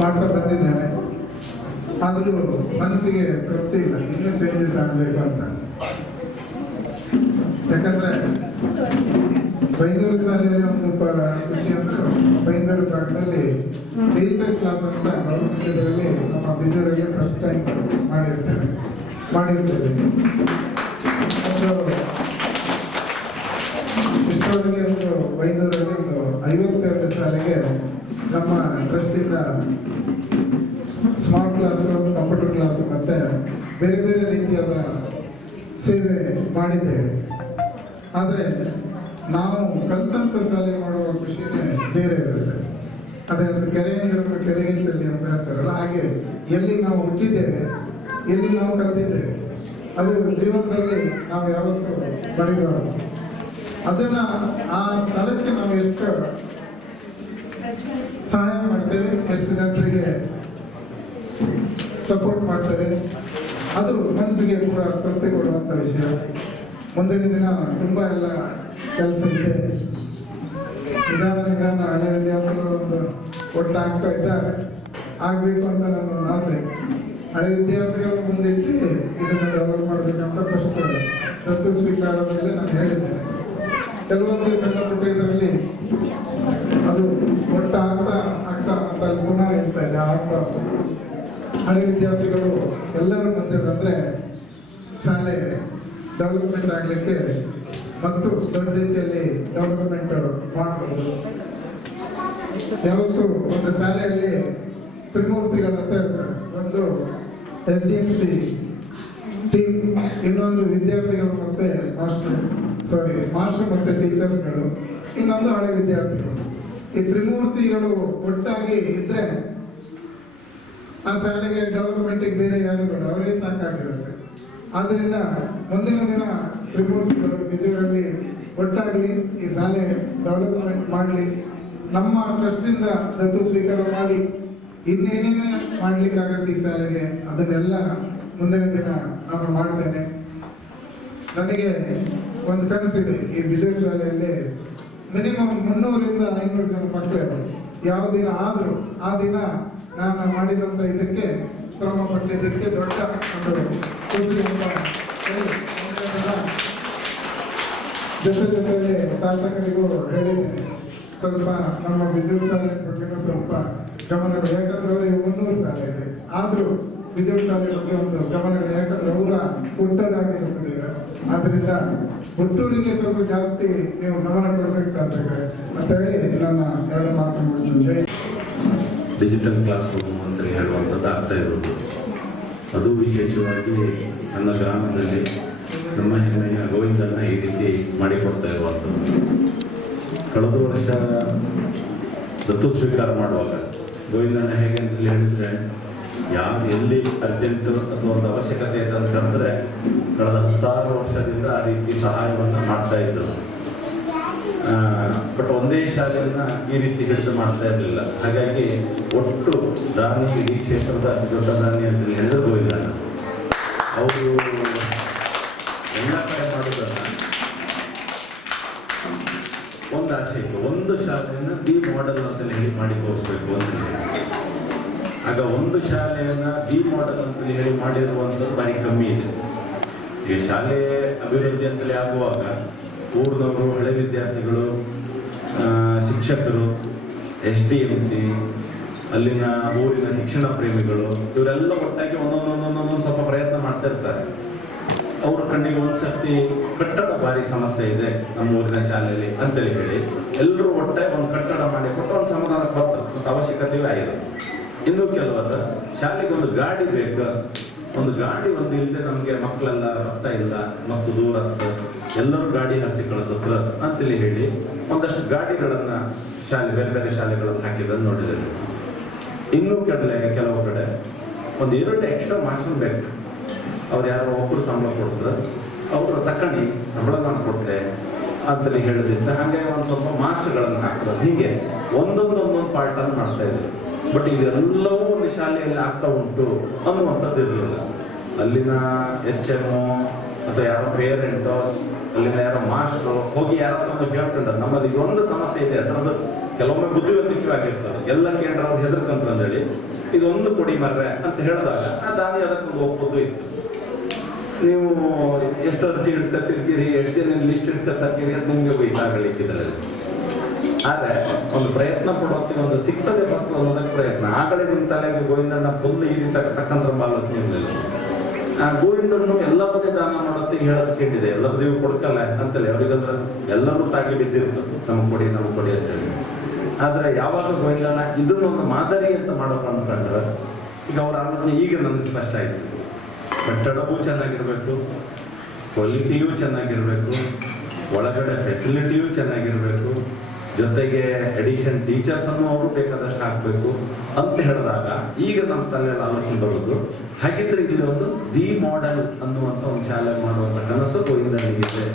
ಮಾಡ್ತಾ ಬಂದಿದ್ದೇನೆ. ಆದರೂ ಮನಸ್ಸಿಗೆ ತೃಪ್ತಿ ಇಲ್ಲ, ಇನ್ನೂ ಚೇಂಜಸ್ ಆಗಬೇಕು ಅಂತ. ಯಾಕಂದ್ರೆ ಬೈಂದೂರು ಶಾಲೆಯಲ್ಲಿ ಒಂದು ಖುಷಿ ಅಂದ್ರೆ ಬೈಂದೂರು ಭಾಗದಲ್ಲಿ ಡಿಜಿಟಲ್ ಕ್ಲಾಸ್ ಅಂತ ಇದರಲ್ಲಿ ನಮ್ಮ ಬಿಜೂರಲ್ಲಿ ಫಸ್ಟ್ ಟೈಮ್ ಮಾಡಿರ್ತೇವೆ. ಇಷ್ಟೊಳಗೆ ಒಂದು ಬೈಂದೂರಲ್ಲಿ ಒಂದು 52 ಶಾಲೆಗೆ ನಮ್ಮ ಟ್ರಸ್ಟಿಂದ ಸ್ಮಾರ್ಟ್ ಕ್ಲಾಸು, ಕಂಪ್ಯೂಟರ್ ಕ್ಲಾಸು ಮತ್ತೆ ಬೇರೆ ಬೇರೆ ರೀತಿಯಾದ ಸೇವೆ ಮಾಡಿದ್ದೇವೆ. ಆದರೆ ನಾವು ಕಲ್ತಂತ ಶಾಲೆ ಮಾಡುವ ಖುಷಿನೇ ಬೇರೆ ಇರುತ್ತೆ. ಅದೇ ಕೆರೆ ನೀರನ್ನು ಕೆರೆಗೆ ಚೆಲ್ಲಿ ಅಂತ ಹೇಳ್ತಾರಲ್ಲ, ಹಾಗೆ ಎಲ್ಲಿ ನಾವು ಹುಟ್ಟಿದ್ದೇವೆ, ಎಲ್ಲಿ ನಾವು ಕಲ್ತಿದ್ದೇವೆ, ಅದು ಜೀವನದಲ್ಲಿ ನಾವು ಯಾವತ್ತೂ ಮರಿಬಾರದು. ಅದನ್ನ ಆ ಸ್ಥಳಕ್ಕೆ ನಾವು ಎಷ್ಟು ಸಹಾಯ ಮಾಡ್ತೇವೆ, ಎಷ್ಟು ಜನರಿಗೆ ಸಪೋರ್ಟ್ ಮಾಡ್ತೇವೆ, ಅದು ಮನಸ್ಸಿಗೆ ಕೂಡ ತೃಪ್ತಿ ಕೊಡುವಂಥ ವಿಷಯ. ಮುಂದಿನ ದಿನ ತುಂಬಾ ಎಲ್ಲ ಕೆಲಸ ಇದೆ. ನಿಧಾನ ಹಳೆ ವಿದ್ಯಾರ್ಥಿಗಳು ಒಂದು ಒಟ್ಟಾಗ್ತಾ ಇದ್ದಾರೆ, ಆಗ್ಬೇಕು ಅಂತ ನನ್ನ ಆಸೆ. ಹಳೆ ವಿದ್ಯಾರ್ಥಿಗಳ ಮುಂದಿಟ್ಟು ಇದನ್ನು ಡೆವಲಪ್ ಮಾಡಬೇಕಂತ ಫಸ್ಟ್ ದತ್ತು ಸ್ವೀಕಾರದಲ್ಲಿ ನಾನು ಹೇಳಿದ್ದೇನೆ. ಕೆಲವೊಂದು ಸಣ್ಣ ಪುಟ್ಟ ಇದರಲ್ಲಿ ಅದು ಒಟ್ಟಾಗ್ತಾ ಆಗ್ತಾ ಅಂತ ಪುನಃ ಹೇಳ್ತಾ ಇದೆ. ಆಗ್ಬಾರ್ದು. ಹಳೆ ವಿದ್ಯಾರ್ಥಿಗಳು ಎಲ್ಲರ ಮಧ್ಯೆ ಬಂದ್ರೆ ಶಾಲೆ ಡೆವಲಪ್ಮೆಂಟ್ ಆಗಲಿಕ್ಕೆ ಮತ್ತು ದೊಡ್ಡ ರೀತಿಯಲ್ಲಿ ಡೆವಲಪ್ಮೆಂಟ್ ಮಾಡಬಹುದು. ಯಾವತ್ತು ಒಂದು ಶಾಲೆಯಲ್ಲಿ ತ್ರಿಮೂರ್ತಿಗಳಂತ ಹೇಳ್ತಾರೆ. ಒಂದು SDMC ಟೀಮ್, ಇನ್ನೊಂದು ವಿದ್ಯಾರ್ಥಿಗಳು ಮತ್ತೆ ಮಾಸ್ಟರ್ ಮತ್ತೆ ಟೀಚರ್ಸ್ಗಳು, ಇನ್ನೊಂದು ಹಳೆ ವಿದ್ಯಾರ್ಥಿಗಳು. ಈ ತ್ರಿಮೂರ್ತಿಗಳು ಒಟ್ಟಾಗಿ ಇದ್ರೆ ಆ ಶಾಲೆಗೆ ಡೆವಲಪ್ಮೆಂಟ್ಗೆ ಬೇರೆ ಯಾರು ಬೇಡ, ಅವರಿಗೆ ಸಾಕಾಗಿರುತ್ತೆ. ಆದ್ದರಿಂದ ಮುಂದಿನ ದಿನ ತ್ರಿಮೂರ್ತಿಗಳು ಬಿಜೂರಲ್ಲಿ ಒಟ್ಟಾಗಿ ಈ ಶಾಲೆ ಡೆವಲಪ್ಮೆಂಟ್ ಮಾಡಲಿ, ನಮ್ಮ ಟ್ರಸ್ಟಿಂದ ದತ್ತು ಸ್ವೀಕಾರ ಮಾಡಿ ಇನ್ನೇನೇನೇ ಮಾಡ್ಲಿಕ್ಕಾಗತ್ತೆ ಈ ಶಾಲೆಗೆ, ಅದನ್ನೆಲ್ಲ ಮುಂದಿನ ದಿನ ನಾನು ಮಾಡ್ತೇನೆ. ನನಗೆ ಒಂದು ಕನಸಿದೆ, ಈ ಬಿಜೂರು ಶಾಲೆಯಲ್ಲಿ ಮಿನಿಮಮ್ 300ರಿಂದ 500 ಜನ ಮಕ್ಕಳು ಯಾವ ದಿನ ಆದರೂ ಆ ದಿನ ನಾನು ಮಾಡಿದಂಥ ಇದಕ್ಕೆ ಶ್ರಮ ಪಟ್ಟಿದ್ದಕ್ಕೆ ದೊಡ್ಡ ಒಂದು ಖುಷಿ ಅಂತ ಜೊತೆಯಲ್ಲಿ ಶಾಸಕರಿಗೂ ಹೇಳಿದ್ದೇನೆ. ಸ್ವಲ್ಪ ನಮ್ಮ ಬಿಜೂರು ಶಾಲೆ ಬಗ್ಗೆ ಸ್ವಲ್ಪ ಗಮನ, ಯಾಕಂದ್ರೆ ಅವರಿಗೆ 300 ಶಾಲೆ ಇದೆ, ಆದ್ರೂ ಬಿಜೂರು ಶಾಲೆ ಬಗ್ಗೆ ಒಂದು ಗಮನ, ಯಾಕಂದ್ರೆ ಅವರ ಹುಟ್ಟೂರಾಗಿರುತ್ತದೆ. ಆದ್ರಿಂದ ಹುಟ್ಟೂರಿಗೆ ಸ್ವಲ್ಪ ಜಾಸ್ತಿ ನೀವು ಗಮನ ಕೊಡಬೇಕು ಶಾಸಕರೇ ಅಂತ ಹೇಳಿ ನನ್ನ 2 ಮಾತು ಮುಗಿಸಿದ್ದೆ. ಡಿಜಿಟಲ್ ಕ್ಲಾಸ್ ರೂಮ್ ಅಂತ ಹೇಳುವಂಥದ್ದು ಆಗ್ತಾ ಇರೋದು, ಅದು ವಿಶೇಷವಾಗಿ ನನ್ನ ಗ್ರಾಮದಲ್ಲಿ ನಮ್ಮ ಹೆಮ್ಮೆಯ ಗೋವಿಂದನ್ನ ಈ ರೀತಿ ಮಾಡಿಕೊಡ್ತಾ ಇರುವಂಥದ್ದು. ಕಳೆದ ವರ್ಷ ದತ್ತು ಸ್ವೀಕಾರ ಮಾಡುವಾಗ ಗೋವಿಂದಣ್ಣ ಹೇಗೆ ಅಂತ ಹೇಳಿದ್ರೆ, ಯಾರು ಎಲ್ಲಿ ಅರ್ಜೆಂಟು ಅಥವಾ ಒಂದು ಅವಶ್ಯಕತೆ ಇದೆ ಅಂತಂದ್ರೆ ಕಳೆದ 16 ವರ್ಷದಿಂದ ಆ ರೀತಿ ಸಹಾಯವನ್ನು ಮಾಡ್ತಾ ಇದ್ರು. ಬಟ್ ಒಂದೇ ಶಾಲೆಯನ್ನ ಈ ರೀತಿ ಹಿಡಿದು ಮಾಡ್ತಾ ಇರಲಿಲ್ಲ. ಹಾಗಾಗಿ ಒಟ್ಟು ದಾನಿ ಇಡೀ ಕ್ಷೇತ್ರದ ಅತಿ ದೊಡ್ಡ ದಾನಿ ಅಂತ ಹೇಳಿದ್ರು ಗೋವಿಂದಣ್ಣ. ಅವರು ಎಲ್ಲ ಕಡೆ ಮಾಡೋದನ್ನ ಒಂದು ಆಸೆ ಇತ್ತು, ಒಂದು ಶಾಲೆಯನ್ನ ದಿ ಮಾಡೆಲ್ ಅಂತಲೇ ಹೇಳಿ ಮಾಡಿ ತೋರಿಸ್ಬೇಕು ಅಂತ ಹೇಳಿ. ಆಗ ಒಂದು ಶಾಲೆಯನ್ನ ದಿ ಮಾಡೆಲ್ ಅಂತಲೇ ಹೇಳಿ ಮಾಡಿರುವಂಥದ್ದು ಭಾರಿ ಕಮ್ಮಿ ಇದೆ. ಈ ಶಾಲೆ ಅಭಿವೃದ್ಧಿ ಅಂತಲೇ ಆಗುವಾಗ ಊರಿನವರು, ಹಳೆ ವಿದ್ಯಾರ್ಥಿಗಳು, ಶಿಕ್ಷಕರು, SDMC, ಅಲ್ಲಿನ ಊರಿನ ಶಿಕ್ಷಣ ಪ್ರೇಮಿಗಳು, ಇವರೆಲ್ಲ ಒಟ್ಟಾಗಿ ಒಂದೊಂದೊಂದೊಂದೊಂದು ಸ್ವಲ್ಪ ಪ್ರಯತ್ನ ಮಾಡ್ತಾ ಇರ್ತಾರೆ. ಅವ್ರ ಕಣ್ಣಿಗೆ ಒಂದ್ಸರ್ತಿ ಕಟ್ಟಡ ಭಾರಿ ಸಮಸ್ಯೆ ಇದೆ ನಮ್ಮ ಊರಿನ ಶಾಲೆಯಲ್ಲಿ ಅಂತೇಳಿ ಹೇಳಿ ಎಲ್ಲರೂ ಒಟ್ಟಾಗಿ ಒಂದು ಕಟ್ಟಡ ಮಾಡಿ ಕೊಟ್ಟು ಒಂದು ಸಮಾಧಾನ ಕೊಡ್ತಾರೆ, ಮತ್ತು ಅವಶ್ಯಕತೆಯೂ ಆಗಿದೆ. ಇನ್ನು ಕೆಲವರ ಶಾಲೆಗೆ ಒಂದು ಗಾಡಿ ಬೇಕು, ಒಂದು ಗಾಡಿ ಒಂದು ಇಲ್ಲದೆ ನಮಗೆ ಮಕ್ಕಳೆಲ್ಲ ಬರ್ತಾ ಇಲ್ಲ, ಮಸ್ತು ದೂರ ಎಲ್ಲರೂ ಗಾಡಿ ಹರಿಸಿ ಕಳಿಸತ್ರ ಅಂತೇಳಿ ಹೇಳಿ ಒಂದಷ್ಟು ಗಾಡಿಗಳನ್ನ ಶಾಲೆ ಬೇರೆ ಬೇರೆ ಶಾಲೆಗಳನ್ನು ಹಾಕಿದ್ದನ್ನು ನೋಡಿದ್ದೇವೆ. ಇನ್ನೂ ಕೆಲವು ಕಡೆ ಒಂದು 2 ಎಕ್ಸ್ಟ್ರಾ ಮಾಸ್ಟರ್ ಬೇಕು. ಅವ್ರು ಯಾರೋ ಒಬ್ಬರು ಸಂಬಳ ಕೊಡ್ತಾರೆ, ಅವರು ತಕ್ಕಣಿ ಸಂಬಳ ನಾನು ಕೊಡ್ತೆ ಅಂತೇಳಿ ಹೇಳಿದ್ರಿಂದ ಹಾಗೆ ಒಂದು ಸ್ವಲ್ಪ ಮಾಸ್ಟರ್ಗಳನ್ನು ಹಾಕ್ತಾರೆ. ಹೀಗೆ ಒಂದೊಂದೊಂದೊಂದು ಪಾರ್ಟನ್ನು ಮಾಡ್ತಾ ಇದ್ರು. ಬಟ್ ಇದೆಲ್ಲವೂ ಒಂದು ಶಾಲೆಯಲ್ಲಿ ಆಗ್ತಾ ಉಂಟು ಅನ್ನುವಂಥದ್ದು ಇರಲಿಲ್ಲ. ಅಲ್ಲಿನ HM ಅಥವಾ ಯಾರೋ ಪೇರೆಂಟೋ, ಅಲ್ಲಿನ ಯಾರೋ ಮಾಸ್ಟ್ರು ಹೋಗಿ ಯಾರೋ ಹೇಳ್ಕೊಂಡ ನಮ್ಮಲ್ಲಿ ಇದೊಂದು ಸಮಸ್ಯೆ ಇದೆ, ಅದರದ್ದು ಕೆಲವೊಮ್ಮೆ ಬುದ್ಧಿವಂತಿಕೆ ಆಗಿರ್ತದೆ, ಎಲ್ಲ ಕೇಂದ್ರ ಅವ್ರು ಹೆದರ್ಕಂತ್ರ ಅಂತೇಳಿ ಇದೊಂದು ಕೊಡಿ ಮರ್ರೆ ಅಂತ ಹೇಳಿದಾಗ ಆ ದಾನಿ ಅದಕ್ಕೊಂದು ಒಪ್ಪುದು ಇತ್ತು. ನೀವು ಎಷ್ಟು ಅರ್ಜಿ ಇಟ್ಕೊತಿರ್ತೀರಿ, ಎಷ್ಟು ಜನ ಲಿಸ್ಟ್ ಇಟ್ಕೊತೀರಿ ಅದು ನಿಮಗೆ ಬೈತಾಗಲಿಕ್ಕಿದ್ರೆ. ಆದರೆ ಒಂದು ಪ್ರಯತ್ನ ಪಡೋತ್ತಿಗೆ ಒಂದು ಸಿಗ್ತದೆ ಫಸ್ಟ್ ಅನ್ನೋದಕ್ಕೆ ಪ್ರಯತ್ನ. ಆಗಲೇ ನಿಮ್ಮ ತಲೆಗೆ ಗೋವಿಂದಣ್ಣ ಬಂದು ಈ ರೀತಿ ತಕ್ಕಂಥ ಆಲೋಚನೆ ಇರಲಿಲ್ಲ. ಆ ಗೋವಿಂದನ್ನು ಎಲ್ಲ ಬಗ್ಗೆ ದಾನ ಮಾಡೋತ್ತಿಗೆ ಹೇಳೋದು ಕೇಳಿದೆ, ಎಲ್ಲರೂ ನೀವು ಕೊಡ್ಕಲ್ಲ ಅಂತೇಳಿ ಅವ್ರಿಗಂದ್ರೆ ಎಲ್ಲರೂ ತಾಗಿ ಬಿದ್ದಿರ್ತದೆ ನಮ್ಗೆ ಕೊಡಿ ಅಂತೇಳಿ. ಆದರೆ ಯಾವಾಗ ಗೋವಿಂದಣ್ಣ ಇದನ್ನೊಂದು ಮಾದರಿ ಅಂತ ಮಾಡೋಕೆ ಅಂದ್ಕೊಂಡ್ರೆ ಈಗ ಅವ್ರ ಆಲೋಚನೆ ಈಗ ನಮ್ಗೆ ಸ್ಪಷ್ಟ ಆಯಿತು. ಕಟ್ಟಡವೂ ಚೆನ್ನಾಗಿರಬೇಕು, ಕ್ವಾಲಿಟಿಯೂ ಚೆನ್ನಾಗಿರಬೇಕು, ಒಳಗಡೆ ಫೆಸಿಲಿಟಿಯೂ ಚೆನ್ನಾಗಿರಬೇಕು, ಜೊತೆಗೆ ಎಡಿಷನ್ ಟೀಚರ್ಸ್ ಅನ್ನು ಅವರು ಬೇಕಾದಷ್ಟು ಹಾಕಬೇಕು ಅಂತ ಹೇಳಿದಾಗ ಈಗ ನಮ್ಮ ತಲೆಯಲ್ಲಿ ಆಲೋಚನೆ ಬರೋದು, ಹಾಗಿದ್ರೆ ಇಲ್ಲಿ ಒಂದು ದಿ ಮಾಡೆಲ್ ಅನ್ನುವಂಥ ಒಂದು ಶಾಲೆ ಮಾಡುವಂಥ ಕನಸು ಗೋವಿಂದನಿಗಿದೆ.